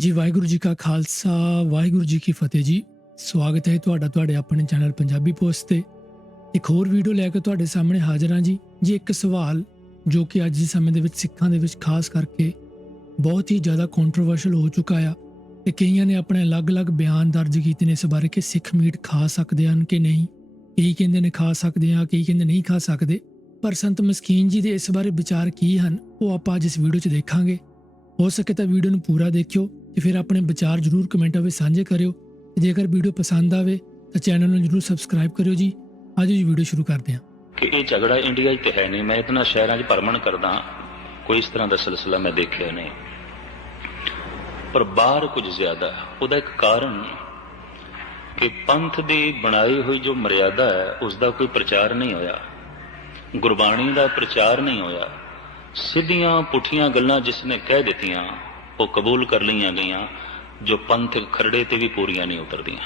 ਜੀ, ਵਾਹਿਗੁਰੂ ਜੀ ਕਾ ਖਾਲਸਾ, ਵਾਹਿਗੁਰੂ ਜੀ ਕੀ ਫਤਿਹ ਜੀ। ਸਵਾਗਤ ਹੈ ਤੁਹਾਡਾ ਤੁਹਾਡੇ ਆਪਣੇ ਚੈਨਲ ਪੰਜਾਬੀ ਪੋਸਟ ਤੇ। ਇੱਕ ਹੋਰ ਵੀਡੀਓ ਲੈ ਕੇ ਤੁਹਾਡੇ ਸਾਹਮਣੇ ਹਾਜ਼ਰ ਹਾਂ ਜੀ। ਜੀ, ਇੱਕ ਸਵਾਲ ਜੋ ਕਿ ਅੱਜ ਦੇ ਸਮੇਂ ਦੇ ਵਿੱਚ ਸਿੱਖਾਂ ਦੇ ਵਿੱਚ ਖਾਸ ਕਰਕੇ ਬਹੁਤ ਹੀ ਜ਼ਿਆਦਾ ਕੰਟਰੋਵਰਸ਼ਲ ਹੋ ਚੁੱਕਾ ਆ ਤੇ ਕਈਆਂ ਨੇ ਆਪਣੇ ਅਲੱਗ-ਅਲੱਗ ਬਿਆਨ ਦਰਜ ਕੀਤੇ ਨੇ ਇਸ ਬਾਰੇ ਕਿ ਸਿੱਖ ਮੀਟ ਖਾ ਸਕਦੇ ਹਨ ਕਿ ਨਹੀਂ। ਕਈ ਕਹਿੰਦੇ ਨੇ ਖਾ ਸਕਦੇ ਆ ਕਈ ਕਹਿੰਦੇ ਨਹੀਂ ਖਾ ਸਕਦੇ। ਪਰ ਸੰਤ ਮਸਕੀਨ ਜੀ ਦੇ ਇਸ ਬਾਰੇ ਵਿਚਾਰ ਕੀ ਹਨ, ਉਹ ਆਪਾਂ ਅੱਜ ਇਸ ਵੀਡੀਓ 'ਚ ਦੇਖਾਂਗੇ। ਹੋ ਸਕੇ ਤਾਂ ਵੀਡੀਓ ਨੂੰ ਪੂਰਾ ਦੇਖਿਓ। ਤੇ ਫਿਰ ਆਪਣੇ ਵਿਚਾਰ ਜਰੂਰ ਕਮੈਂਟਾਂ ਵਿੱਚ ਸਾਂਝੇ ਕਰਿਓ ਤੇ ਜੇਕਰ ਵੀਡੀਓ ਪਸੰਦ ਆਵੇ ਤਾਂ ਚੈਨਲ ਨੂੰ ਜਰੂਰ ਸਬਸਕ੍ਰਾਈਬ ਕਰਿਓ ਜੀ। ਅੱਜ ਜੀ ਵੀਡੀਓ ਸ਼ੁਰੂ ਕਰਦੇ ਹਾਂ। ਕਿ ਇਹ ਝਗੜਾ ਇੰਡੀਆ 'ਚ ਤੇ ਹੈ ਨਹੀਂ, ਮੈਂ ਇਤਨਾ ਸ਼ਹਿਰਾਂ 'ਚ ਭਰਮਣ ਕਰਦਾ ਕੋਈ ਇਸ ਤਰ੍ਹਾਂ ਦਾ ਸਿਲਸਿਲਾ ਮੈਂ ਦੇਖਿਆ ਨਹੀਂ। ਪਰ ਬਾਹਰ ਕੁਝ ਜ਼ਿਆਦਾ ਹੈ। ਉਹਦਾ ਇੱਕ ਕਾਰਨ ਕਿ ਪੰਥ ਦੀ ਬਣਾਈ ਹੋਈ ਜੋ ਮਰਿਆਦਾ ਹੈ ਉਸ ਦਾ ਕੋਈ ਪ੍ਰਚਾਰ ਨਹੀਂ ਹੋਇਆ। ਗੁਰਬਾਣੀ ਦਾ ਪ੍ਰਚਾਰ ਨਹੀਂ ਹੋਇਆ। ਸਿੱਧੀਆਂ ਪੁੱਠੀਆਂ ਗੱਲਾਂ ਜਿਸ ਨੇ ਕਹਿ ਦਿੱਤੀਆਂ ਉਹ ਕਬੂਲ ਕਰ ਲਈਆਂ ਗਈਆਂ, ਜੋ ਪੰਥ ਖਰੜੇ ਤੇ ਵੀ ਪੂਰੀਆਂ ਨਹੀਂ ਉਤਰਦੀਆਂ।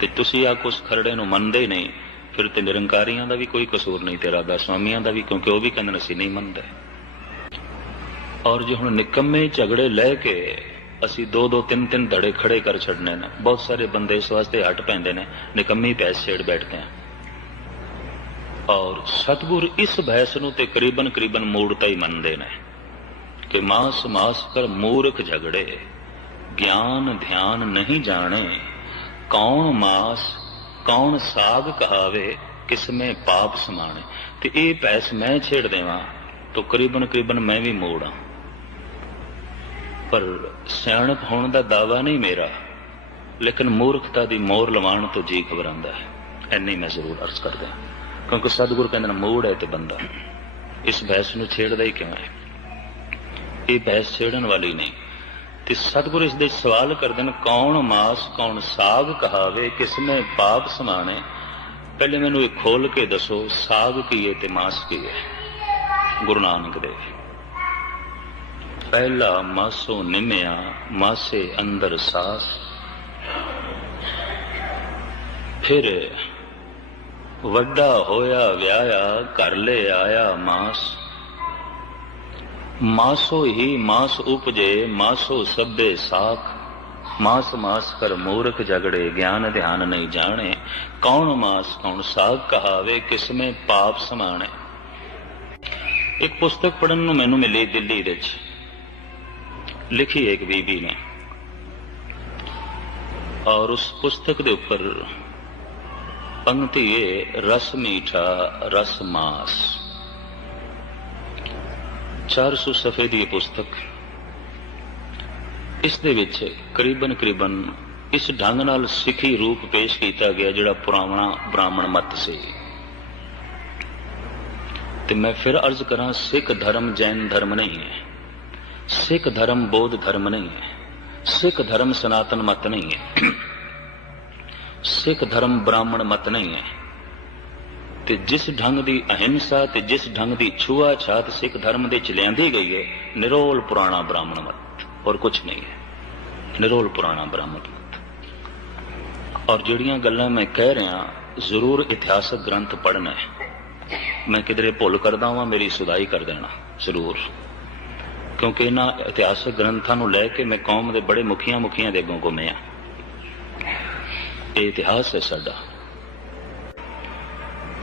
ਤੇ ਤੁਸੀਂ ਆ ਕੁਛ ਖਰੜੇ ਨੂੰ ਮੰਨਦੇ ਨਹੀਂ, ਫਿਰ ਤੇ ਨਿਰੰਕਾਰੀਆਂ ਦਾ ਵੀ ਕੋਈ ਕਸੂਰ ਨਹੀਂ ਤੇਰਾ ਦਾ ਸਵਾਮੀਆਂ ਦਾ ਵੀ, ਕਿਉਂਕਿ ਉਹ ਵੀ ਕਹਿੰਦੇ ਨੇ ਅਸੀਂ ਨਹੀਂ ਮੰਨਦੇ। ਔਰ ਜੇ ਹੁਣ ਨਿਕੰਮੇ ਝਗੜੇ ਲੈ ਕੇ ਅਸੀਂ ਦੋ ਦੋ ਤਿੰਨ ਤਿੰਨ ਧੜੇ ਖੜੇ ਕਰ ਛੱਡਨੇ ਨੇ, ਬਹੁਤ ਸਾਰੇ ਬੰਦੇ ਇਸ ਵਾਸਤੇ ਹਟ ਪੈਂਦੇ ਨੇ, ਨਿਕੰਮੀ ਬਹਿਸ ਛੇੜ ਬੈਠਦੇ ਆ। ਔਰ ਸਤਗੁਰ ਇਸ ਬਹਿਸ ਨੂੰ ਤੇ ਕਰੀਬਨ ਕਰੀਬਨ ਮੂੜਤਾ ਹੀ ਮੰਨਦੇ ਨੇ। ਕਿ ਮਾਸ ਮਾਸ ਕਰ ਮੂਰਖ ਝਗੜੇ, ਗਿਆਨ ਧਿਆਨ ਨਹੀਂ ਜਾਣੇ। ਕੌਣ ਮਾਸ, ਕੌਣ ਸਾਗ ਕਹਾਵੇ ਕਿਸਮੇ ਪਾਪ ਸਮਾਣੇ। ਤੇ ਇਹ ਪੈਸ ਮੈਂ ਛੇੜ ਦੇਵਾਂ, ਤਾਂ ਕਰੀਬਨ ਕਰੀਬਨ ਮੈਂ ਵੀ ਮੋੜਾਂ। ਪਰ ਸਿਆਣਪ ਹੋਣ ਦਾ ਦਾਵਾ ਨਹੀਂ ਮੇਰਾ, ਲੇਕਿਨ ਮੂਰਖਤਾ ਦੀ ਮੋਰ ਲਵਾਉਣ ਤੋਂ ਜੀ ਘਬਰਾਉਂਦਾ ਹੈ। ਐਨੀ ਮੈਂ ਜ਼ਰੂਰ ਅਰਜ਼ ਕਰਦਾ ਕਿਉਂਕਿ ਸਤਿਗੁਰ ਕਹਿੰਦੇ ਨੇ, ਮੋੜ ਹੈ ਤੇ ਬੰਦਾ। ਇਸ ਬਹਿਸ ਨੂੰ ਛੇੜਦਾ ਹੀ ਕਿਉਂ ਹੈ? ਇਹ ਬਹਿਸ ਛੇੜਨ ਵਾਲੀ ਨਹੀਂ। ਤੇ ਸਤਿਗੁਰ ਇਸ ਦੇ ਸਵਾਲ ਕਰਦੇ ਨੇ, ਕੌਣ ਮਾਸ, ਕੌਣ ਸਾਗ ਕਹਾਵੇ, ਕਿਸਨੇ ਪਾਪ ਸਮਾਣੇ? ਪਹਿਲੇ ਮੈਨੂੰ ਇਹ ਖੋਲ ਕੇ ਦੱਸੋ, ਸਾਗ ਕੀ ਹੈ ਤੇ ਮਾਸ ਕੀ ਹੈ? ਗੁਰੂ ਨਾਨਕ ਦੇਵ ਪਹਿਲਾ ਮਾਸੋ ਨਿਮਿਆ, ਮਾਸੇ ਅੰਦਰ ਸਾਸ। ਫਿਰ ਵੱਡਾ ਹੋਇਆ, ਵਿਆਹਿਆ, ਘਰ ਲੈ ਆਇਆ ਮਾਸ। ਮਾਸੋ ਹੀ ਮਾਸ ਉਪਜੇ, ਮਾਸੋ ਸਭੇ ਸਾਖ। ਮਾਸ ਮਾਸ ਕਰ ਮੂਰਖ ਝਗੜੇ ਗਿਆਨ ਧਿਆਨ ਨਹੀਂ ਜਾਣੇ। ਕੌਣ ਮਾਸ, ਕੌਣ ਸਾਗ ਕਹਾਵੇ, ਕਿਸਮੇ ਪਾਪ ਸਮਾਣੇ। ਇੱਕ ਪੁਸਤਕ ਪੜਨ ਨੂੰ ਮੈਨੂੰ ਮਿਲੀ ਦਿੱਲੀ ਵਿੱਚ। ਲਿਖੀ ਇੱਕ ਬੀਬੀ ਨੇ। ਔਰ ਉਸ ਪੁਸਤਕ ਦੇ ਉੱਪਰ ਪੰਕਤੀ ਹੈ ਰਸ ਮੀਠਾ, ਰਸ ਮਾਸ। 400 ਸਫੇ ਦੀ ਇਹ ਪੁਸਤਕ, ਇਸ ਦੇ ਵਿੱਚ ਕਰੀਬਨ ਕਰੀਬਨ ਇਸ ਢੰਗ ਨਾਲ ਸਿੱਖੀ ਰੂਪ ਪੇਸ਼ ਕੀਤਾ ਗਿਆ ਜਿਹੜਾ ਪੁਰਾਣਾ ਬ੍ਰਾਹਮਣ ਮਤ ਸੀ। ਤੇ ਮੈਂ ਫਿਰ ਅਰਜ਼ ਕਰਾਂ, ਸਿੱਖ ਧਰਮ ਜੈਨ ਧਰਮ ਨਹੀਂ ਹੈ। ਸਿੱਖ ਧਰਮ ਬੌਧ ਧਰਮ ਨਹੀਂ ਹੈ। ਸਿੱਖ ਧਰਮ ਸਨਾਤਨ ਮਤ ਨਹੀਂ ਹੈ। ਸਿੱਖ ਧਰਮ ਬ੍ਰਾਹਮਣ ਮਤ ਨਹੀਂ ਹੈ। ਤੇ ਜਿਸ ਢੰਗ ਦੀ ਅਹਿੰਸਾ ਤੇ ਜਿਸ ਢੰਗ ਦੀ ਛੂਆ ਛਾਤ ਸਿੱਖ ਧਰਮ ਦੇ ਚ ਲਿਆਂਦੀ ਗਈ ਹੈ ਨਿਰੋਲ ਪੁਰਾਣਾ ਬ੍ਰਾਹਮਣ ਮਤ। ਔਰ ਕੁਝ ਨਹੀਂ ਹੈ। ਨਿਰੋਲ ਪੁਰਾਣਾ ਬ੍ਰਾਹਮਣ ਮਤ। ਔਰ ਜਿਹੜੀਆਂ ਗੱਲਾਂ ਮੈਂ ਕਹਿ ਰਿਹਾ, ਜ਼ਰੂਰ ਇਤਿਹਾਸਕ ਗ੍ਰੰਥ ਪੜ੍ਹਨਾ ਹੈ। ਮੈਂ ਕਿਧਰੇ ਭੁੱਲ ਕਰਦਾ ਹਾਂ ਮੇਰੀ ਸੁਧਾਈ ਕਰ ਦੇਣਾ, ਜ਼ਰੂਰ। ਕਿਉਂਕਿ ਇਹਨਾਂ ਇਤਿਹਾਸਕ ਗ੍ਰੰਥਾਂ ਨੂੰ ਲੈ ਕੇ ਮੈਂ ਕੌਮ ਦੇ ਬੜੇ ਮੁਖੀਆਂ ਮੁਖੀਆਂ ਦੇ ਅੱਗੋਂ ਘੁੰਮਿਆ। ਇਹ ਇਤਿਹਾਸ ਹੈ ਸਾਡਾ।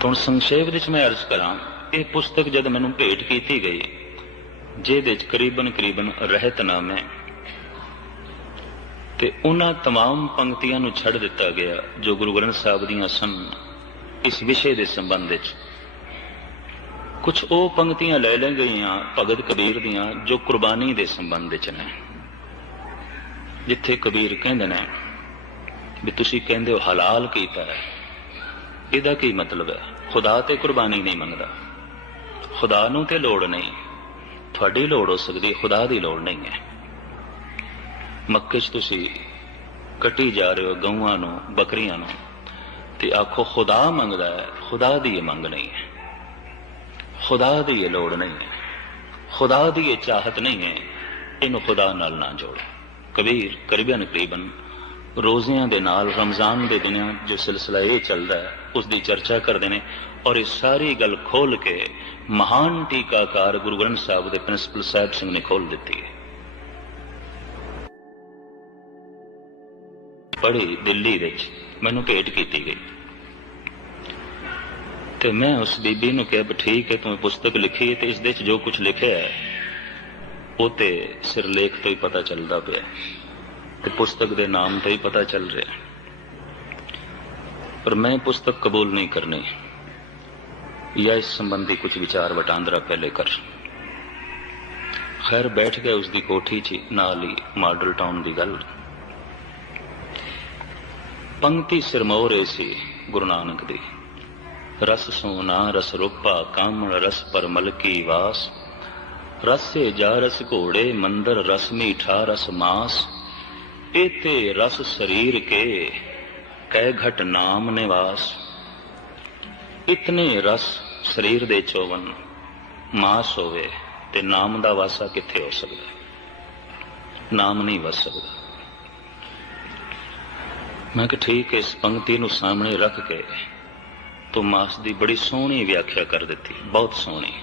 ਤੋਂ ਸੰਖੇਪ ਵਿੱਚ ਮੈਂ ਅਰਜ਼ ਕਰਾਂ ਇਹ ਪੁਸਤਕ ਜਦ ਮੈਨੂੰ ਭੇਟ ਕੀਤੀ ਗਈ ਜਿਹਦੇ ਵਿੱਚ ਕਰੀਬਨ ਕਰੀਬਨ ਰਹਿਤਨਾਮੇ ਤੇ ਉਹਨਾਂ तमाम ਪੰਕਤੀਆਂ ਨੂੰ ਛੱਡ ਦਿੱਤਾ ਗਿਆ ਜੋ ਗੁਰੂ ਗ੍ਰੰਥ ਸਾਹਿਬ ਦੀਆਂ ਸਨ ਇਸ ਵਿਸ਼ੇ ਦੇ ਸੰਬੰਧ ਵਿੱਚ ਕੁਝ ਉਹ ਪੰਕਤੀਆਂ ਲੈ ਲੈ ਗਈਆਂ ਭਗਤ ਕਬੀਰ ਦੀਆਂ ਜੋ ਕੁਰਬਾਨੀ ਦੇ ਸੰਬੰਧ ਵਿੱਚ ਨੇ ਜਿੱਥੇ ਕਬੀਰ ਕਹਿੰਦੇ ਨੇ ਵੀ ਤੁਸੀਂ ਕਹਿੰਦੇ ਹੋ ਹਲਾਲ ਕੀਤਾ ਹੈ ਇਹਦਾ ਕੀ ਮਤਲਬ ਹੈ ਖੁਦਾ ਤੇ ਕੁਰਬਾਨੀ ਨਹੀਂ ਮੰਗਦਾ। ਖੁਦਾ ਨੂੰ ਤੇ ਲੋੜ ਨਹੀਂ। ਤੁਹਾਡੀ ਲੋੜ ਹੋ ਸਕਦੀ, ਖੁਦਾ ਦੀ ਲੋੜ ਨਹੀਂ ਹੈ। ਮੱਕੇ 'ਚ ਤੁਸੀਂ ਕੱਟੀ ਜਾ ਰਹੇ ਹੋ ਗਊਆਂ ਨੂੰ, ਬੱਕਰੀਆਂ ਨੂੰ, ਤੇ ਆਖੋ ਖੁਦਾ ਮੰਗਦਾ ਹੈ, ਖੁਦਾ ਦੀ ਇਹ ਮੰਗ ਨਹੀਂ ਹੈ। ਖੁਦਾ ਦੀ ਇਹ ਲੋੜ ਨਹੀਂ ਹੈ। ਖੁਦਾ ਦੀ ਇਹ ਚਾਹਤ ਨਹੀਂ ਹੈ। ਇਹਨੂੰ ਖੁਦਾ ਨਾਲ ਨਾ ਜੋੜੋ। ਕਬੀਰ, ਕਰੀਬਨ ਕਰੀਬਨ ਰੋਜ਼ਿਆਂ ਦੇ ਨਾਲ, ਰਮਜ਼ਾਨ ਦੇ ਦਿਨਾਂ ਜੋ ਸਿਲਸਿਲਾ ਇਹ ਚੱਲਦਾ ਹੈ ਉਸ ਦੀ ਚਰਚਾ ਕਰਦੇ ਨੇ ਔਰ ਇਹ ਸਾਰੀ ਗੱਲ ਖੋਲ ਕੇ ਮਹਾਨ ਟੀਕਾਕਾਰ ਗੁਰੂ ਗ੍ਰੰਥ ਸਾਹਿਬ ਦੇ ਪ੍ਰਿੰਸੀਪਲ ਸਾਹਿਬ ਸਿੰਘ ਨੇ ਖੋਲ ਦਿੱਤੀ ਹੈ। ਪੜ੍ਹੀ ਦਿੱਲੀ ਵਿੱਚ ਮੈਨੂੰ ਭੇਟ ਕੀਤੀ ਗਈ। ਤੇ ਮੈਂ ਉਸ ਬੀਬੀ ਨੂੰ ਕਿਹਾ ਠੀਕ ਹੈ, ਤੂੰ ਪੁਸਤਕ ਲਿਖੀ ਹੈ ਤੇ ਇਸ ਦੇ ਵਿੱਚ ਜੋ ਕੁਝ ਲਿਖਿਆ ਹੈ, ਉਹ ਤੇ ਸਿਰਲੇਖ ਤੋਂ ਹੀ ਪਤਾ ਚੱਲਦਾ ਪਿਆ। ਤੇ ਪੁਸਤਕ ਦੇ ਨਾਮ ਤੋਂ ਹੀ ਪਤਾ ਚੱਲ ਰਿਹਾ ਪਰ ਮੈਂ ਪੁਸਤਕ ਕਬੂਲ ਨਹੀਂ ਕਰਨੀ ਜਾਂ ਇਸ ਸੰਬੰਧੀ ਕੁਝ ਵਿਚਾਰ ਵਟਾਂਦਰਾ ਪਹਿਲੇ ਕਰ। ਖੈਰ ਬੈਠ ਗਏ ਉਸ ਦੀ ਕੋਠੀ 'ਚ ਹੀ, ਨਾਲ ਹੀ ਮਾਡਲ ਟਾਊਨ ਦੀ ਗੱਲ। ਪੰਕਤੀ ਸਿਰਮੌਰੇ ਸੀ ਗੁਰੂ ਨਾਨਕ ਦੀ। ਰਸ ਸੋਨਾ ਰਸ ਰੂਪਾ ਕਾਮਣ ਰਸ ਪਰ ਮਲਕੀ ਵਾਸ। ਰਸੇ ਜਾ ਰਸ ਘੋੜੇ ਮੰਦਰ ਰਸ ਮੀਠਾ ਰਸ ਮਾਸ ਏਤੇ ਰਸ ਸਰੀਰ ਕੇ ਕਹਿ ਘਟ ਨਾਮ ਨਿਵਾਸ। ਇਤਨੇ ਰਸ ਸਰੀਰ ਦੇ ਚੋਵਨ, ਮਾਸ ਹੋਵੇ ਤੇ ਨਾਮ ਦਾ ਵਾਸਾ ਕਿੱਥੇ ਹੋ ਸਕਦਾ ਨਾਮ ਨਹੀਂ ਵਸ ਸਕਦਾ। ਮੈਂ ਕਿ ਠੀਕ ਇਸ ਪੰਕਤੀ ਨੂੰ ਸਾਹਮਣੇ ਰੱਖ ਕੇ ਤੂੰ ਮਾਸ ਦੀ ਬੜੀ ਸੋਹਣੀ ਵਿਆਖਿਆ ਕਰ ਦਿੱਤੀ, ਬਹੁਤ ਸੋਹਣੀ।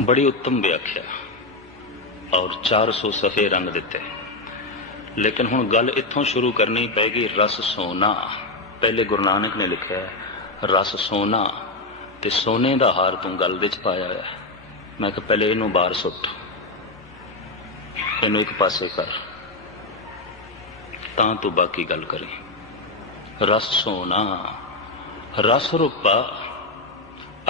ਬੜੀ ਉੱਤਮ ਵਿਆਖਿਆ। ਔਰ 400 ਸਫੇ ਰੰਗ ਦਿੱਤੇ। ਲੇਕਿਨ ਹੁਣ ਗੱਲ ਇੱਥੋਂ ਸ਼ੁਰੂ ਕਰਨੀ ਪੈਗੀ ਰਸ ਸੋਨਾ। ਪਹਿਲੇ ਗੁਰੂ ਨਾਨਕ ਨੇ ਲਿਖਿਆ, ਰਸ ਸੋਨਾ ਤੇ ਸੋਨੇ ਦਾ ਹਾਰ ਤੂੰ ਗੱਲ ਵਿੱਚ ਪਾਇਆ ਹੈ ਮੈਂ ਕਿ ਪਹਿਲੇ ਇਹਨੂੰ ਬਾਹਰ ਸੁੱਟ। ਇਹਨੂੰ ਇੱਕ ਪਾਸੇ ਕਰ। ਤਾਂ ਤੂੰ ਬਾਕੀ ਗੱਲ ਕਰੀ। ਰਸ ਸੋਨਾ, ਰਸ ਰੂਪਾ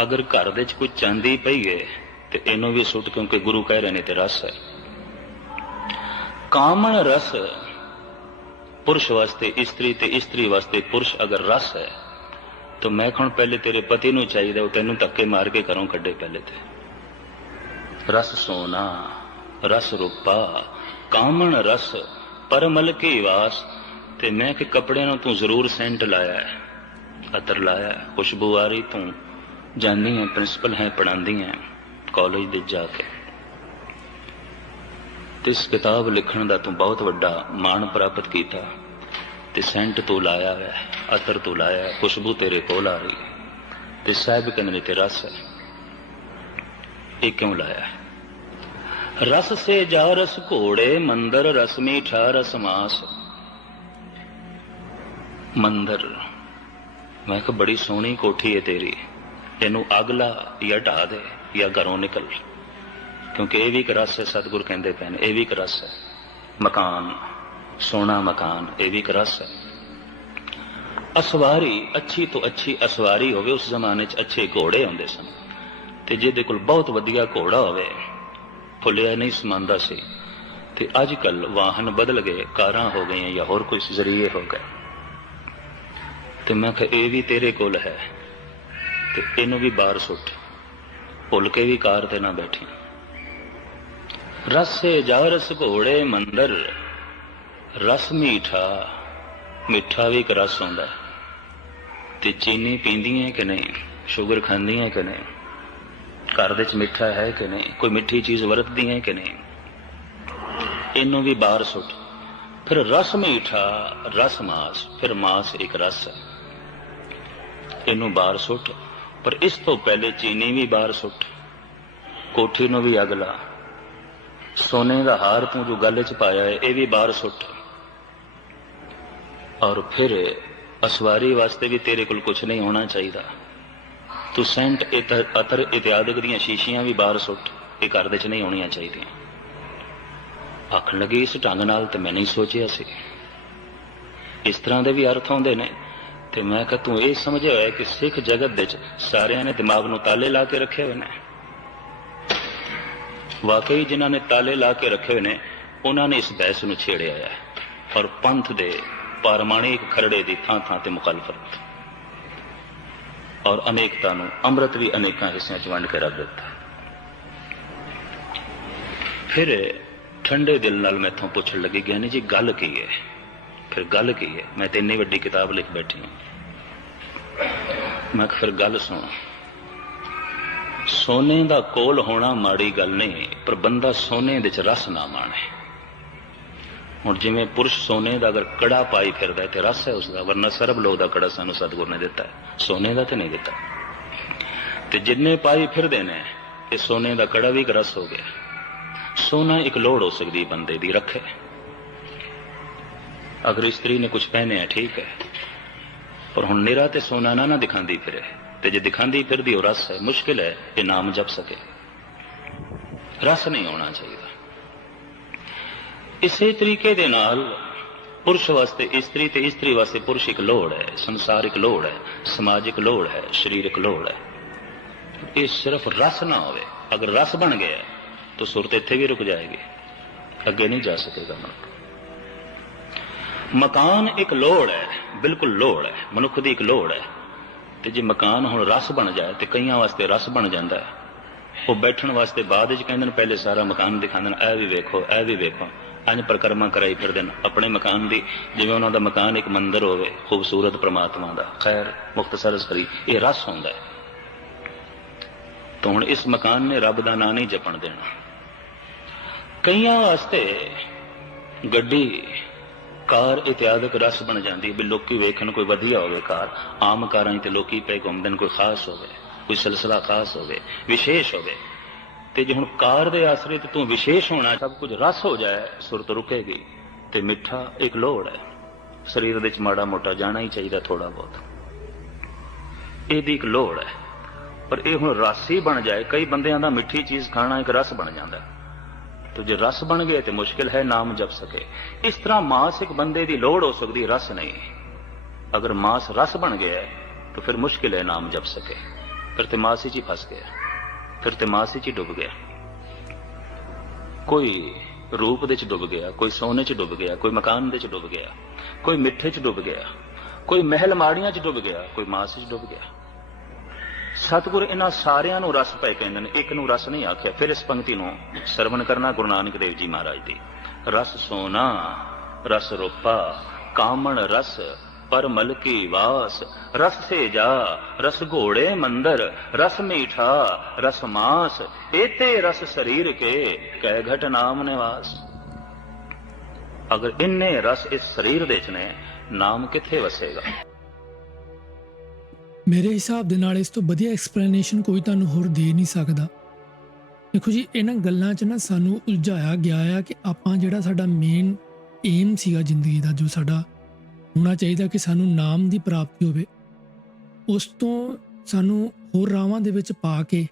ਅਗਰ ਘਰ ਦੇ ਵਿੱਚ ਕੋਈ ਚਾਂਦੀ ਪਈ ਹੈ ਤੇ ਇਹਨੂੰ ਵੀ ਸੁੱਟ ਕਿਉਂਕਿ ਗੁਰੂ ਕਹਿ ਰਹੇ ਨੇ ਤੇ ਰਸ ਹੈ। ਕਾਮਣ ਰਸ ਪੁਰਸ਼ ਵਾਸਤੇ ਇਸਤਰੀ ਤੇ ਇਸਤਰੀ ਵਾਸਤੇ ਪੁਰਸ਼ ਅਗਰ ਰਸ ਹੈ ਤਾਂ ਮੈਂ ਕਹਣ ਪਹਿਲੇ ਤੇਰੇ ਪਤੀ ਨੂੰ ਚਾਹੀਦਾ ਉਹ ਤੈਨੂੰ ਧੱਕੇ ਮਾਰ ਕੇ ਘਰੋਂ ਕੱਢੇ ਪਹਿਲੇ ਤੇ। ਰਸ ਸੋਨਾ ਰਸ ਰੂਪਾ ਕਾਮਣ ਰਸ ਪਰਮਲ ਕੀ ਵਾਸ ਤੇ ਮੈਂ ਕਿ ਕੱਪੜਿਆਂ ਨੂੰ ਤੂੰ ਜ਼ਰੂਰ ਸੈਂਟ ਲਾਇਆ ਹੈ ਅਤਰ ਲਾਇਆ ਹੈ, ਖੁਸ਼ਬੂ ਆ ਰਹੀ ਤੂੰ ਜਾਣੀ ਹੈ ਪ੍ਰਿੰਸੀਪਲ ਹੈ ਪੜਾਉਂਦੀ ਹੈ। ਕਾਲਜ ਦੇ ਜਾ ਕੇ। ਤੇ ਇਸ ਕਿਤਾਬ ਲਿਖਣ ਦਾ ਤੂੰ ਬਹੁਤ ਵੱਡਾ ਮਾਣ ਪ੍ਰਾਪਤ ਕੀਤਾ। ਤੇ ਸੈਂਟ ਤੂੰ ਲਾਇਆ ਹੈ, ਅਤਰ ਤੂੰ ਲਾਇਆ ਹੈ, ਖੁਸ਼ਬੂ ਤੇਰੇ ਕੋਲ ਆ ਰਹੀ ਹੈ। ਤੇ ਸਾਹਿਬ ਕਹਿੰਦੇ ਤੇ ਰਸ ਹੈ। ਇਹ ਕਿਉਂ ਲਾਇਆ ਹੈ? ਰਸ ਸੇ ਜਾ ਰਸ ਘੋੜੇ, ਮੰਦਰ ਰਸ ਮੀਠਾ, ਰਸ ਮਾਸ। ਮੰਦਰ, ਮੈਂ ਕਿਹਾ ਬੜੀ ਸੋਹਣੀ ਕੋਠੀ ਹੈ ਤੇਰੀ। ਇਹਨੂੰ ਅਗਲਾ ਜਾਂ ਢਾ ਦੇ। ਜਾਂ ਘਰੋਂ ਨਿਕਲ ਕਿਉਂਕਿ ਇਹ ਵੀ ਇੱਕ ਰਸ ਹੈ, ਸਤਿਗੁਰ ਕਹਿੰਦੇ ਪਏ ਨੇ, ਇਹ ਵੀ ਇੱਕ ਰਸ ਹੈ। ਮਕਾਨ ਸੋਨਾ ਮਕਾਨ, ਇਹ ਵੀ ਇੱਕ ਰਸ ਹੈ। ਅਸਵਾਰੀ, ਅੱਛੀ ਤੋਂ ਅੱਛੀ ਅਸਵਾਰੀ ਹੋਵੇ, ਉਸ ਜ਼ਮਾਨੇ 'ਚ ਅੱਛੇ ਘੋੜੇ ਹੁੰਦੇ ਸਨ। ਤੇ ਜਿਹਦੇ ਕੋਲ ਬਹੁਤ ਵਧੀਆ ਘੋੜਾ ਹੋਵੇ, ਫੁੱਲਿਆ ਨਹੀਂ, ਸਮਾਂਦਾ ਸੀ। ਤੇ ਅੱਜ ਕੱਲ ਵਾਹਨ ਬਦਲ ਗਏ, ਕਾਰਾਂ ਹੋ ਗਈਆਂ ਜਾਂ ਹੋਰ ਕੋਈ ਜ਼ਰੀਏ ਹੋ ਗਏ। ਤੇ ਮੈਂ ਕਿਹਾ, ਇਹ ਵੀ ਤੇਰੇ ਕੋਲ ਹੈ। ਤੇ ਇਹਨੂੰ ਵੀ ਬਾਹਰ ਸੁੱਟ। ਭੁੱਲ ਕੇ ਵੀ ਕਾਰ ਤੇ ਨਾ ਬੈਠੀ। ਰਸੇ ਜਾ ਰਸ ਘੋੜੇ ਮੰਦਰ, ਰਸ ਮੀਠਾ, ਮਿੱਠਾ ਵੀ ਇੱਕ ਰਸ ਹੁੰਦਾ ਤੇ ਚੀਨੀ ਪੀਂਦੀਆਂ ਕਿ ਨਹੀਂ, ਸ਼ੂਗਰ ਖਾਂਦੀਆਂ ਕਿ ਨਹੀਂ, ਘਰ ਦੇ ਵਿੱਚ ਮਿੱਠਾ ਹੈ ਕਿ ਨਹੀਂ, ਕੋਈ ਮਿੱਠੀ ਚੀਜ਼ ਵਰਤਦੀ ਹੈ ਕਿ ਨਹੀਂ, ਇਹਨੂੰ ਵੀ ਬਾਹਰ ਸੁੱਟ। ਫਿਰ ਰਸ ਮੀਠਾ, ਰਸ ਮਾਸ, ਫਿਰ ਮਾਸ ਇੱਕ ਰਸ ਹੈ। ਇਹਨੂੰ ਬਾਹਰ ਸੁੱਟ। ਪਰ ਇਸ ਤੋਂ ਪਹਿਲੇ ਚੀਨੀ ਵੀ ਬਾਹਰ ਸੁੱਟ, ਕੋਠੀ ਨੂੰ ਵੀ ਅਗਲਾ ਸੋਨੇ ਦਾ ਹਾਰ ਤੂੰ ਜੋ ਗੱਲ 'ਚ ਪਾਇਆ ਹੈ ਇਹ ਵੀ ਬਾਹਰ ਸੁੱਟ। ਔਰ ਫਿਰ ਅਸਵਾਰੀ ਵਾਸਤੇ ਵੀ ਤੇਰੇ ਕੋਲ ਕੁਝ ਨਹੀਂ ਹੋਣਾ ਚਾਹੀਦਾ। ਤੂੰ ਸੈਂਟ ਇਤਰ ਅਤਰ ਇਤਿਆਦਿਕ ਦੀਆਂ ਸ਼ੀਸ਼ੀਆਂ ਵੀ ਬਾਹਰ ਸੁੱਟ, ਇਹ ਘਰ ਦੇ 'ਚ ਨਹੀਂ ਹੋਣੀਆਂ ਚਾਹੀਦੀਆਂ। ਆਖਣ ਲੱਗੀ, ਇਸ ਢੰਗ ਨਾਲ ਤੇ ਮੈਂ ਨਹੀਂ ਸੋਚਿਆ ਸੀ। ਇਸ ਤਰ੍ਹਾਂ ਦੇ ਵੀ ਅਰਥ ਆਉਂਦੇ ਨੇ। ਤੇ ਮੈਂ ਕਿਹਾ, ਤੂੰ ਇਹ ਸਮਝਿਆ ਹੋਇਆ ਕਿ ਸਿੱਖ ਜਗਤ ਵਿੱਚ ਸਾਰਿਆਂ ਨੇ ਦਿਮਾਗ ਨੂੰ ਤਾਲੇ ਲਾ ਕੇ ਰੱਖੇ ਹੋਏ ਨੇ? ਵਾਕਈ ਜਿਨ੍ਹਾਂ ਨੇ ਤਾਲੇ ਲਾ ਕੇ ਰੱਖੇ ਹੋਏ ਨੇ, ਉਹਨਾਂ ਨੇ ਇਸ ਬਹਿਸ ਨੂੰ ਛੇੜਿਆ ਹੈ। ਔਰ ਪੰਥ ਦੇ ਪਰਮਾਣਿਕ ਖਰੜੇ ਦੀ ਥਾਂ ਥਾਂ ਤੇ ਮੁਖਾਲਫਤ। ਔਰ ਅਨੇਕਤਾ ਨੂੰ ਅੰਮ੍ਰਿਤ ਵੀ ਅਨੇਕਾਂ ਹਿੱਸਿਆਂ 'ਚ ਵੰਡ ਕੇ ਰੱਖ ਦਿੱਤਾ। ਫਿਰ ਠੰਡੇ ਦਿਲ ਨਾਲ ਮੈਥੋਂ ਪੁੱਛਣ ਲੱਗੀ, ਗਿਆਨੀ ਜੀ, ਗੱਲ ਕੀ ਹੈ? ਫਿਰ ਗੱਲ ਕੀ ਹੈ? ਮੈਂ ਤੇ ਇੰਨੀ ਵੱਡੀ ਕਿਤਾਬ ਲਿਖ ਬੈਠੀ ਹਾਂ। ਮੈਂ ਫਿਰ ਗੱਲ ਸੁਣ। ਸੋਨੇ ਦਾ ਕੋਲ ਹੋਣਾ ਮਾੜੀ ਗੱਲ ਨਹੀਂ, ਪਰ ਬੰਦਾ ਸੋਨੇ ਦੇ ਚ ਰਸ ਨਾ ਮਾਣੇ। ਹੁਣ ਜਿਵੇਂ ਪੁਰਸ਼ ਸੋਨੇ ਦਾ ਅਗਰ ਕੜਾ ਪਾਈ ਫਿਰਦਾ ਤੇ ਰਸ ਹੈ ਉਸ ਦਾ ਵਰਨਾ ਸਰਬ ਲੋਹ ਦਾ ਕੜਾ ਸਾਨੂੰ ਸਤਿਗੁਰ ਨੇ ਦਿੱਤਾ ਸੋਨੇ ਦਾ ਤੇ ਨਹੀਂ ਦਿੱਤਾ। ਤੇ ਜਿੰਨੇ ਪਾਈ ਫਿਰਦੇ ਨੇ ਇਹ ਸੋਨੇ ਦਾ ਕੜਾ ਵੀ ਇੱਕ ਰਸ ਹੋ ਗਿਆ। ਸੋਨਾ ਇੱਕ ਲੋੜ ਹੋ ਸਕਦੀ ਬੰਦੇ ਦੀ, ਰੱਖੇ। ਅਗਰ ਇਸਤਰੀ ਨੇ ਕੁਝ ਪਹਿਨਿਆ, ਠੀਕ ਹੈ। ਪਰ ਹੁਣ ਨਿਰਾ ਤੇ ਸੋਨਾ ਨਾ ਨਾ ਦਿਖਾਉਂਦੀ ਫਿਰੇ। ਤੇ ਜੇ ਦਿਖਾਉਂਦੀ ਫਿਰਦੀ ਉਹ ਰਸ ਹੈ, ਮੁਸ਼ਕਿਲ ਹੈ ਇਹ ਨਾਮ ਜਪ ਸਕੇ। ਰਸ ਨਹੀਂ ਹੋਣਾ ਚਾਹੀਦਾ। ਇਸੇ ਤਰੀਕੇ ਦੇ ਨਾਲ ਪੁਰਸ਼ ਵਾਸਤੇ ਇਸਤਰੀ ਤੇ ਇਸਤਰੀ ਵਾਸਤੇ ਪੁਰਸ਼ ਇੱਕ ਲੋੜ ਹੈ ਸੰਸਾਰਿਕ ਲੋੜ ਹੈ ਸਮਾਜਿਕ ਲੋੜ ਹੈ ਸਰੀਰਕ ਲੋੜ ਹੈ। ਇਹ ਸਿਰਫ ਰਸ ਨਾ ਹੋਵੇ। ਅਗਰ ਰਸ ਬਣ ਗਿਆ, ਤਾਂ ਸੁਰਤ ਇੱਥੇ ਵੀ ਰੁਕ ਜਾਏਗੀ। ਅੱਗੇ ਨਹੀਂ ਜਾ ਸਕੇਗਾ ਮਨੁੱਖ। ਮਕਾਨ ਇੱਕ ਲੋੜ ਹੈ, ਬਿਲਕੁਲ ਲੋੜ ਹੈ, ਮਨੁੱਖ ਦੀ ਇੱਕ ਲੋੜ ਹੈ। ਤੇ ਜੇ ਮਕਾਨ ਹੁਣ ਰਸ ਬਣ ਜਾਏ ਤੇ ਕਈਆਂ ਵਾਸਤੇ ਰਸ ਬਣ ਜਾਂਦਾ ਹੈ। ਉਹ ਬੈਠਣ ਵਾਸਤੇ ਬਾਅਦ ਵਿੱਚ ਕਹਿੰਦੇ ਨੇ, ਪਹਿਲੇ ਸਾਰਾ ਮਕਾਨ ਦਿਖਾਉਂਦੇ ਨੇ, ਇਹ ਵੀ ਵੇਖੋ, ਇਹ ਵੀ ਵੇਖੋ। ਅੰਜ ਪ੍ਰਕਰਮਾ ਕਰਾਈ ਫਿਰਦੇ ਨੇ, ਆਪਣੇ ਮਕਾਨ ਦੀ, ਜਿਵੇਂ ਉਹਨਾਂ ਦਾ ਮਕਾਨ ਇੱਕ ਮੰਦਰ ਹੋਵੇ, ਖੂਬਸੂਰਤ ਪ੍ਰਮਾਤਮਾ ਦਾ, ਖੈਰ ਮੁਖਤਸਰ ਸਰੀ ਇਹ ਰਸ ਹੁੰਦਾ ਹੈ। ਤਾਂ ਹੁਣ ਇਸ ਮਕਾਨ ਨੇ ਰੱਬ ਦਾ ਨਾਂ ਨਹੀਂ ਜਪਣ ਦੇਣਾ। ਕਈਆਂ ਵਾਸਤੇ ਗੱਡੀ ਕਾਰ ਇਤਿਆਦਿਕ ਰਸ ਬਣ ਜਾਂਦੀ ਵੀ ਲੋਕੀ ਵੇਖਣ ਕੋਈ ਵਧੀਆ ਹੋਵੇ ਕਾਰ, ਆਮ ਕਾਰਾਂ 'ਚ ਤੇ ਲੋਕੀ ਪੈ ਘੁੰਮਦੇ ਨੇ, ਕੋਈ ਖਾਸ ਹੋਵੇ, ਕੋਈ ਸਿਲਸਿਲਾ ਖਾਸ ਹੋਵੇ, ਵਿਸ਼ੇਸ਼ ਹੋਵੇ। ਤੇ ਜੇ ਹੁਣ ਕਾਰ ਦੇ ਆਸਰੇ ਤੇ ਤੂੰ ਵਿਸ਼ੇਸ਼ ਹੋਣਾ, ਸਭ ਕੁਝ ਰਸ ਹੋ ਜਾਏ, ਸੁਰਤ ਰੁਕੇਗੀ ਤੇ ਮਿੱਠਾ ਇੱਕ ਲੋੜ ਹੈ। ਸਰੀਰ ਵਿੱਚ ਮਾੜਾ ਮੋਟਾ ਜਾਣਾ ਹੀ ਚਾਹੀਦਾ ਥੋੜਾ ਬਹੁਤ। ਇਹਦੀ ਇੱਕ ਲੋੜ ਹੈ। ਪਰ ਇਹ ਹੁਣ ਰਸ ਹੀ ਬਣ ਜਾਏ, ਕਈ ਬੰਦਿਆਂ ਦਾ ਮਿੱਠੀ ਚੀਜ਼ ਖਾਣਾ ਇੱਕ ਰਸ ਬਣ ਜਾਂਦਾ। ਤੋ ਜੇ ਰਸ ਬਣ ਗਏ ਤੇ ਮੁਸ਼ਕਿਲ ਹੈ ਨਾਮ ਜਪ ਸਕੇ। ਇਸ ਤਰ੍ਹਾਂ ਮਾਸ ਇੱਕ ਬੰਦੇ ਦੀ ਲੋੜ ਹੋ ਸਕਦੀ, ਰਸ ਨਹੀਂ। ਅਗਰ ਮਾਸ ਰਸ ਬਣ ਗਿਆ ਤਾਂ ਫਿਰ ਮੁਸ਼ਕਿਲ ਹੈ ਨਾਮ ਜਪ ਸਕੇ। ਫਿਰ ਤੇ ਮਾਸ ਵਿੱਚ ਹੀ ਫਸ ਗਿਆ। ਫਿਰ ਤੇ ਮਾਸ ਵਿੱਚ ਹੀ ਡੁੱਬ ਗਿਆ। ਕੋਈ ਰੂਪ ਦੇ ਚ ਡੁੱਬ ਗਿਆ, ਕੋਈ ਸੋਨੇ ਚ ਡੁੱਬ ਗਿਆ, ਕੋਈ ਮਕਾਨ ਦੇ ਚ ਡੁੱਬ ਗਿਆ, ਕੋਈ ਮਿੱਠੇ ਚ ਡੁੱਬ ਗਿਆ, ਕੋਈ ਮਹਿਲ ਮਾੜੀਆਂ ਚ ਡੁੱਬ ਗਿਆ, ਕੋਈ ਮਾਸ ਚ ਡੁੱਬ ਗਿਆ। ਸਤਿਗੁਰ ਇਹਨਾਂ ਸਾਰਿਆਂ ਨੂੰ ਰਸ ਪਏ ਕਹਿੰਦੇ ਨੇ। ਇੱਕ ਨੂੰ ਰਸ ਨਹੀਂ ਆਖਿਆ, ਫਿਰ ਇਸ ਪੰਕਤੀ ਨੂੰ ਸਰਵਣ ਕਰਨਾ ਗੁਰੂ ਨਾਨਕ ਦੇਵ ਜੀ ਮਹਾਰਾਜ ਦੀ। ਰਸ ਸੋਨਾ, ਰਸ ਰੋਪਾ, ਕਾਮਣ ਰਸ, ਪਰਮਲ ਕੀ ਵਾਸ, ਰਸ ਸੇ ਜਾ ਰਸ ਘੋੜੇ ਮੰਦਰ, ਰਸ ਮੀਠਾ, ਰਸ ਮਾਸ, ਏਤੇ ਰਸ ਸਰੀਰ ਕੇ, ਕਹਿ ਘਟ ਨਾਮ ਨਿਵਾਸ। ਅਗਰ ਇੰਨੇ ਰਸ ਇਸ ਸਰੀਰ ਦੇ ਚ ਨੇ, ਨਾਮ ਕਿੱਥੇ ਵਸੇਗਾ? ਮੇਰੇ ਹਿਸਾਬ ਦੇ ਨਾਲ ਇਸ ਤੋਂ ਵਧੀਆ ਐਕਸਪਲੇਨੇਸ਼ਨ ਕੋਈ ਤੁਹਾਨੂੰ ਹੋਰ ਦੇ ਨਹੀਂ ਸਕਦਾ। ਦੇਖੋ ਜੀ, ਇਹਨਾਂ ਗੱਲਾਂ 'ਚ ਨਾ ਸਾਨੂੰ ਉਲਝਾਇਆ ਗਿਆ ਆ ਕਿ ਆਪਾਂ ਜਿਹੜਾ ਸਾਡਾ ਮੇਨ ਏਮ ਸੀਗਾ ਜ਼ਿੰਦਗੀ ਦਾ, ਜੋ ਸਾਡਾ ਹੋਣਾ ਚਾਹੀਦਾ ਕਿ ਸਾਨੂੰ ਨਾਮ ਦੀ ਪ੍ਰਾਪਤੀ ਹੋਵੇ, ਉਸ ਤੋਂ ਸਾਨੂੰ ਹੋਰ ਰਾਵਾਂ ਦੇ ਵਿੱਚ ਪਾ ਕੇ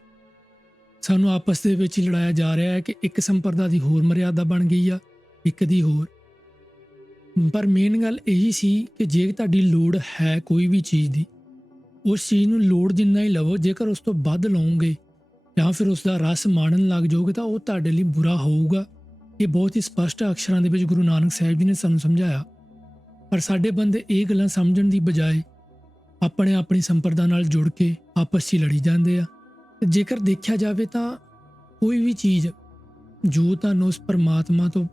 ਸਾਨੂੰ ਆਪਸ ਦੇ ਵਿੱਚ ਲੜਾਇਆ ਜਾ ਰਿਹਾ ਹੈ ਕਿ ਇੱਕ ਸੰਪਰਦਾ ਦੀ ਹੋਰ ਮਰਿਆਦਾ ਬਣ ਗਈ ਆ, ਇੱਕ ਦੀ ਹੋਰ। ਪਰ ਮੇਨ ਗੱਲ ਇਹੀ ਸੀ ਕਿ ਜੇ ਤੁਹਾਡੀ ਲੋੜ ਹੈ ਕੋਈ ਵੀ ਚੀਜ਼ ਦੀ ਉਸ ਚੀਜ਼ ਨੂੰ ਲੋੜ ਜਿੰਨਾ ਹੀ ਲਵੋ, ਜੇਕਰ ਉਸ ਤੋਂ ਵੱਧ ਲਓਗੇ ਜਾਂ ਫਿਰ ਉਸ ਦਾ ਰਸ ਮਾਣਨ ਲੱਗ ਜਾਓਗੇ, ਤਾਂ ਉਹ ਤੁਹਾਡੇ ਲਈ ਬੁਰਾ ਹੋਊਗਾ। ਇਹ ਬਹੁਤ ਹੀ ਸਪਸ਼ਟ ਅਕਸ਼ਰਾਂ ਦੇ ਵਿੱਚ ਗੁਰੂ ਨਾਨਕ ਸਾਹਿਬ ਜੀ ਨੇ ਸਾਨੂੰ ਸਮਝਾਇਆ। ਪਰ ਸਾਡੇ ਬੰਦੇ ਇਹ ਗੱਲਾਂ ਸਮਝਣ ਦੀ ਬਜਾਏ ਆਪਣੇ ਆਪਣੀ ਸੰਪਰਦਾ ਨਾਲ ਜੁੜ ਕੇ ਆਪਸ 'ਚ ਹੀ ਲੜੀ ਜਾਂਦੇ ਆ। ਤੇ ਜੇਕਰ ਦੇਖਿਆ ਜਾਵੇ ਤਾਂ ਕੋਈ ਵੀ ਚੀਜ਼ ਜੋ ਤੁਹਾਨੂੰ ਉਸ ਪਰਮਾਤਮਾ ਤੋਂ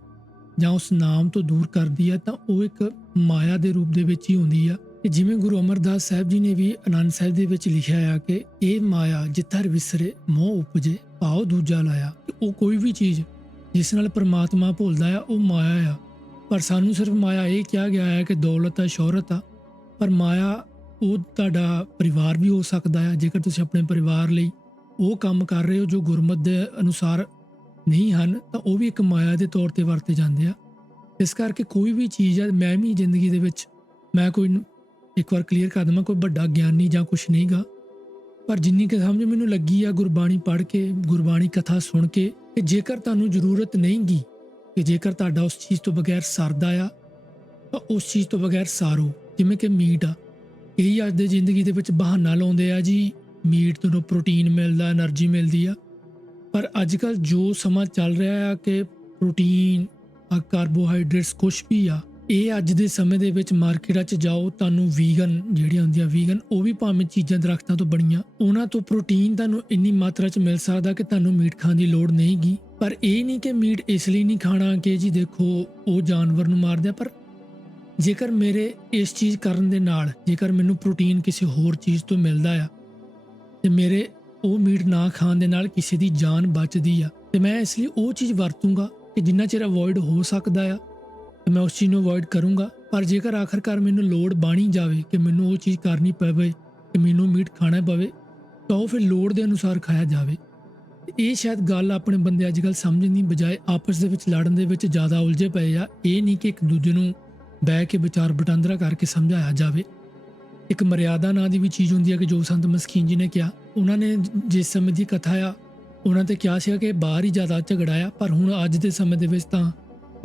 ਜਾਂ ਉਸ ਨਾਮ ਤੋਂ ਦੂਰ ਕਰਦੀ ਆ, ਤਾਂ ਉਹ ਇੱਕ ਮਾਇਆ ਦੇ ਰੂਪ ਦੇ ਵਿੱਚ ਹੀ ਹੁੰਦੀ ਆ। ਕਿ ਜਿਵੇਂ ਗੁਰੂ ਅਮਰਦਾਸ ਸਾਹਿਬ ਜੀ ਨੇ ਵੀ ਆਨੰਦ ਸਾਹਿਬ ਦੇ ਵਿੱਚ ਲਿਖਿਆ ਆ ਕਿ ਇਹ ਮਾਇਆ ਜਿੱਥਰ ਵਿਸਰੇ ਮੋਹ ਉਪਜੇ, ਭਾਉ ਦੂਜਾ ਲਾਇਆ। ਉਹ ਕੋਈ ਵੀ ਚੀਜ਼ ਜਿਸ ਨਾਲ ਪ੍ਰਮਾਤਮਾ ਭੁੱਲਦਾ ਆ, ਉਹ ਮਾਇਆ ਆ। ਪਰ ਸਾਨੂੰ ਸਿਰਫ ਮਾਇਆ ਇਹ ਕਿਹਾ ਗਿਆ ਹੈ ਕਿ ਦੌਲਤ ਆ, ਸ਼ੋਹਰਤ ਆ। ਪਰ ਮਾਇਆ, ਉਹ ਤੁਹਾਡਾ ਪਰਿਵਾਰ ਵੀ ਹੋ ਸਕਦਾ ਹੈ ਜੇਕਰ ਤੁਸੀਂ ਆਪਣੇ ਪਰਿਵਾਰ ਲਈ ਉਹ ਕੰਮ ਕਰ ਰਹੇ ਹੋ ਜੋ ਗੁਰਮਤ ਦੇ ਅਨੁਸਾਰ ਨਹੀਂ ਹਨ, ਤਾਂ ਉਹ ਵੀ ਇੱਕ ਮਾਇਆ ਦੇ ਤੌਰ ਤੇ ਵਰਤੇ ਜਾਂਦੇ ਆ। ਇਸ ਕਰਕੇ ਕੋਈ ਵੀ ਚੀਜ਼ ਆ, ਮੈਂ ਵੀ ਜ਼ਿੰਦਗੀ ਦੇ ਵਿੱਚ, ਮੈਂ ਕੋਈ ਇੱਕ ਵਾਰ ਕਲੀਅਰ ਕਰ ਦਵਾਂ, ਕੋਈ ਵੱਡਾ ਗਿਆਨੀ ਜਾਂ ਕੁਝ ਨਹੀਂਗਾ। ਪਰ ਜਿੰਨੀ ਕਿ ਸਮਝ ਮੈਨੂੰ ਲੱਗੀ ਆ ਗੁਰਬਾਣੀ ਪੜ੍ਹ ਕੇ, ਗੁਰਬਾਣੀ ਕਥਾ ਸੁਣ ਕੇ, ਕਿ ਜੇਕਰ ਤੁਹਾਨੂੰ ਜ਼ਰੂਰਤ ਨਹੀਂਗੀ, ਕਿ ਜੇਕਰ ਤੁਹਾਡਾ ਉਸ ਚੀਜ਼ ਤੋਂ ਬਗੈਰ ਸਰਦਾ ਆ, ਤਾਂ ਉਸ ਚੀਜ਼ ਤੋਂ ਬਗੈਰ ਸਾਰੋ, ਜਿਵੇਂ ਕਿ ਮੀਟ ਆ। ਇਹੀ ਅੱਜ ਦੇ ਜ਼ਿੰਦਗੀ ਦੇ ਵਿੱਚ ਬਹਾਨਾ ਲਾਉਂਦੇ ਆ ਜੀ, ਮੀਟ ਤੋਂ ਪ੍ਰੋਟੀਨ ਮਿਲਦਾ એનર્ਜੀ ਮਿਲਦੀ ਆ। ਪਰ ਅੱਜ ਕੱਲ ਜੋ ਸਮਾਂ ਚੱਲ ਰਿਹਾ ਆ ਕਿ ਪ੍ਰੋਟੀਨ ਆ ਕਾਰਬੋਹਾਈਡਰੇਟਸ ਕੁਝ ਵੀ ਆ ਇਹ ਅੱਜ ਦੇ ਸਮੇਂ ਦੇ ਵਿੱਚ ਮਾਰਕੀਟਾਂ 'ਚ ਜਾਓ, ਤੁਹਾਨੂੰ ਵੀਗਨ ਜਿਹੜੀਆਂ ਹੁੰਦੀਆਂ ਵੀਗਨ ਉਹ ਵੀ ਭਾਵੇਂ ਚੀਜ਼ਾਂ ਦਰਖਤਾਂ ਤੋਂ ਬਣੀਆਂ, ਉਹਨਾਂ ਤੋਂ ਪ੍ਰੋਟੀਨ ਤੁਹਾਨੂੰ ਇੰਨੀ ਮਾਤਰਾ 'ਚ ਮਿਲ ਸਕਦਾ ਕਿ ਤੁਹਾਨੂੰ ਮੀਟ ਖਾਣ ਦੀ ਲੋੜ ਨਹੀਂਗੀ। ਪਰ ਇਹ ਨਹੀਂ ਕਿ ਮੀਟ ਇਸ ਲਈ ਨਹੀਂ ਖਾਣਾ ਕਿ ਜੀ ਦੇਖੋ, ਉਹ ਜਾਨਵਰ ਨੂੰ ਮਾਰਦੇ ਆ, ਪਰ ਜੇਕਰ ਮੇਰੇ ਇਸ ਚੀਜ਼ ਕਰਨ ਦੇ ਨਾਲ, ਜੇਕਰ ਮੈਨੂੰ ਪ੍ਰੋਟੀਨ ਕਿਸੇ ਹੋਰ ਚੀਜ਼ ਤੋਂ ਮਿਲਦਾ ਆ, ਤੇ ਮੇਰੇ ਉਹ ਮੀਟ ਨਾ ਖਾਣ ਦੇ ਨਾਲ ਕਿਸੇ ਦੀ ਜਾਨ ਬਚਦੀ ਆ, ਤੇ ਮੈਂ ਇਸ ਲਈ ਉਹ ਚੀਜ਼ ਵਰਤੂੰਗਾ ਕਿ ਜਿੰਨਾ ਚਿਰ ਅਵੋਇਡ ਹੋ ਸਕਦਾ ਆ ਤੇ ਮੈਂ ਉਸ ਚੀਜ਼ ਨੂੰ ਅਵੋਇਡ ਕਰੂੰਗਾ, ਪਰ ਜੇਕਰ ਆਖਰਕਾਰ ਮੈਨੂੰ ਲੋੜ ਬਾਣੀ ਜਾਵੇ ਕਿ ਮੈਨੂੰ ਉਹ ਚੀਜ਼ ਕਰਨੀ ਪਵੇ, ਕਿ ਮੈਨੂੰ ਮੀਟ ਖਾਣਾ ਪਵੇ, ਤਾਂ ਉਹ ਫਿਰ ਲੋੜ ਦੇ ਅਨੁਸਾਰ ਖਾਇਆ ਜਾਵੇ। ਇਹ ਸ਼ਾਇਦ ਗੱਲ ਆਪਣੇ ਬੰਦੇ ਅੱਜ ਕੱਲ ਸਮਝਣ ਦੀ ਬਜਾਏ ਆਪਸ ਦੇ ਵਿੱਚ ਲੜਨ ਦੇ ਵਿੱਚ ਜ਼ਿਆਦਾ ਉਲਝੇ ਪਏ ਆ। ਇਹ ਨਹੀਂ ਕਿ ਇੱਕ ਦੂਜੇ ਨੂੰ ਬਹਿ ਕੇ ਵਿਚਾਰ ਵਟਾਂਦਰਾ ਕਰਕੇ ਸਮਝਾਇਆ ਜਾਵੇ। ਇੱਕ ਮਰਿਆਦਾ ਨਾਂ ਦੀ ਵੀ ਚੀਜ਼ ਹੁੰਦੀ ਹੈ ਕਿ ਜੋ ਸੰਤ ਮਸਕੀਨ ਜੀ ਨੇ ਕਿਹਾ, ਉਹਨਾਂ ਨੇ ਜਿਸ ਸਮੇਂ ਦੀ ਕਥਾ ਆ, ਉਹਨਾਂ ਤੇ ਕਿਹਾ ਸੀਗਾ ਕਿ ਬਾਹਰ ਹੀ ਜ਼ਿਆਦਾ ਝਗੜਾ ਆ, ਪਰ ਹੁਣ ਅੱਜ ਦੇ ਸਮੇਂ ਦੇ ਵਿੱਚ ਤਾਂ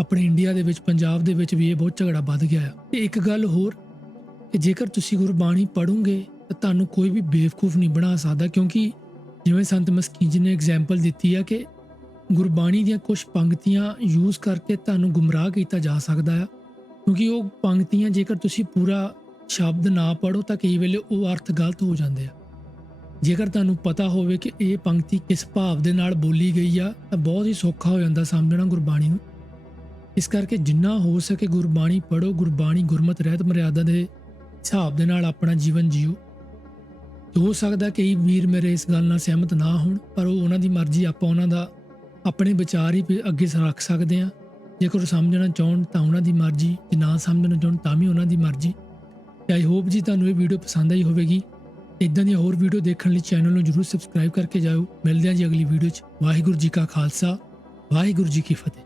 ਆਪਣੇ ਇੰਡੀਆ ਦੇ ਵਿੱਚ, ਪੰਜਾਬ ਦੇ ਵਿੱਚ ਵੀ ਇਹ ਬਹੁਤ ਝਗੜਾ ਵੱਧ ਗਿਆ ਆ। ਤੇ ਇੱਕ ਗੱਲ ਹੋਰ, ਕਿ ਜੇਕਰ ਤੁਸੀਂ ਗੁਰਬਾਣੀ ਪੜ੍ਹੋਗੇ, ਤਾਂ ਤੁਹਾਨੂੰ ਕੋਈ ਵੀ ਬੇਵਕੂਫ ਨਹੀਂ ਬਣਾ ਸਕਦਾ, ਕਿਉਂਕਿ ਜਿਵੇਂ ਸੰਤ ਮਸਕੀਨ ਜੀ ਨੇ ਐਗਜ਼ਾਮਪਲ ਦਿੱਤੀ ਆ ਕਿ ਗੁਰਬਾਣੀ ਦੀਆਂ ਕੁਝ ਪੰਕਤੀਆਂ ਯੂਜ਼ ਕਰਕੇ ਤੁਹਾਨੂੰ ਗੁੰਮਰਾਹ ਕੀਤਾ ਜਾ ਸਕਦਾ ਆ। ਕਿਉਂਕਿ ਉਹ ਪੰਕਤੀਆਂ ਜੇਕਰ ਤੁਸੀਂ ਪੂਰਾ ਸ਼ਬਦ ਨਾ ਪੜੋ ਤਾਂ ਕਈ ਵੇਲੇ ਉਹ ਅਰਥ ਗਲਤ ਹੋ ਜਾਂਦੇ ਆ। ਜੇਕਰ ਤੁਹਾਨੂੰ ਪਤਾ ਹੋਵੇ ਕਿ ਇਹ ਪੰਕਤੀ ਕਿਸ ਭਾਵ ਦੇ ਨਾਲ ਬੋਲੀ ਗਈ ਆ, ਤਾਂ ਬਹੁਤ ਹੀ ਸੌਖਾ ਹੋ ਜਾਂਦਾ ਸਮਝਣਾ ਗੁਰਬਾਣੀ ਨੂੰ। ਇਸ ਕਰਕੇ ਜਿੰਨਾ ਹੋ ਸਕੇ ਗੁਰਬਾਣੀ ਪੜੋ ਗੁਰਬਾਣੀ ਗੁਰਮਤ ਰਹਿਤ ਮਰਿਆਦਾ ਦੇ ਹਿਸਾਬ ਦੇ ਨਾਲ ਆਪਣਾ ਜੀਵਨ ਜੀਓ। ਹੋ ਸਕਦਾ ਕਈ ਵੀਰ ਮੇਰੇ ਇਸ ਗੱਲ ਨਾਲ ਸਹਿਮਤ ਨਾ ਹੋਣ, ਪਰ ਉਹ ਉਹਨਾਂ ਦੀ ਮਰਜ਼ੀ ਆਪਾਂ ਉਹਨਾਂ ਦਾ ਆਪਣੇ ਵਿਚਾਰ ਹੀ ਫਿਰ ਅੱਗੇ ਰੱਖ ਸਕਦੇ ਆ ਜੇਕਰ ਉਹ ਸਮਝਣਾ ਚਾਹਣ ਤਾਂ ਉਹਨਾਂ ਦੀ ਮਰਜ਼ੀ, ਜੇ ਨਾ ਸਮਝਣਾ ਚਾਹਣ ਤਾਂ ਵੀ ਉਹਨਾਂ ਦੀ ਮਰਜ਼ੀ। ਤੇ ਆਈ ਹੋਪ ਜੀ ਤੁਹਾਨੂੰ ਇਹ ਵੀਡੀਓ ਪਸੰਦ ਆਈ ਹੋਵੇਗੀ। ਇਦਾਂ ਦੀਆਂ ਹੋਰ ਵੀਡੀਓ ਦੇਖਣ ਲਈ ਚੈਨਲ ਨੂੰ ਜਰੂਰ ਸਬਸਕ੍ਰਾਈਬ ਕਰਕੇ ਜਾਓ ਮਿਲਦੇ ਹਾਂ ਜੀ ਅਗਲੀ ਵੀਡੀਓ 'ਚ। ਵਾਹਿਗੁਰੂ ਜੀ ਕਾ ਖਾਲਸਾ, ਵਾਹਿਗੁਰੂ ਜੀ ਕੀ ਫਤਿਹ।